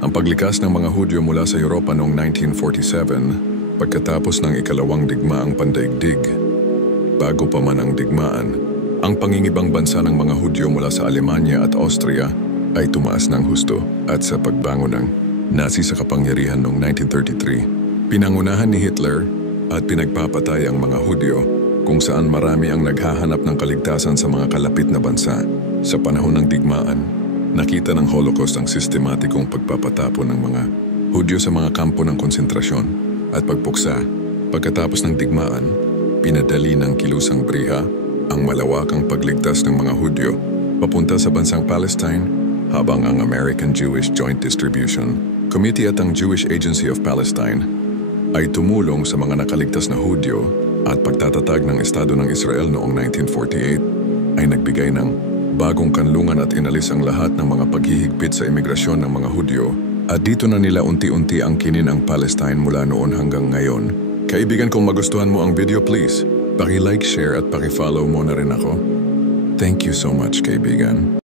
Ang paglikas ng mga Hudyo mula sa Europa noong 1947 pagkatapos ng ikalawang digmaang pandaigdig. Bago pa man ang digmaan, ang pangingibang bansa ng mga Hudyo mula sa Alemanya at Austria ay tumaas ng husto at sa pagbangon ng Nazi sa kapangyarihan noong 1933. Pinangunahan ni Hitler at pinagpapatay ang mga Hudyo kung saan marami ang naghahanap ng kaligtasan sa mga kalapit na bansa. Sa panahon ng digmaan, nakita ng Holocaust ang sistematikong pagpapatapon ng mga Hudyo sa mga kampo ng konsentrasyon at pagpuksa. Pagkatapos ng digmaan, pinadali ng kilusang Briha ang malawakang pagligtas ng mga Hudyo papunta sa bansang Palestine, habang ang American Jewish Joint Distribution Committee at ang Jewish Agency of Palestine ay tumulong sa mga nakaligtas na Hudyo at pagtatatag ng Estado ng Israel noong 1948 ay nagbigay ng bagong kanlungan at inalis ang lahat ng mga paghihigpit sa imigrasyon ng mga Hudyo, at dito na nila unti-unti ang kinin ang Palestine mula noon hanggang ngayon. Kaibigan, kung magustuhan mo ang video, please paki-like, share at paki-follow mo na rin ako. Thank you so much, kaibigan.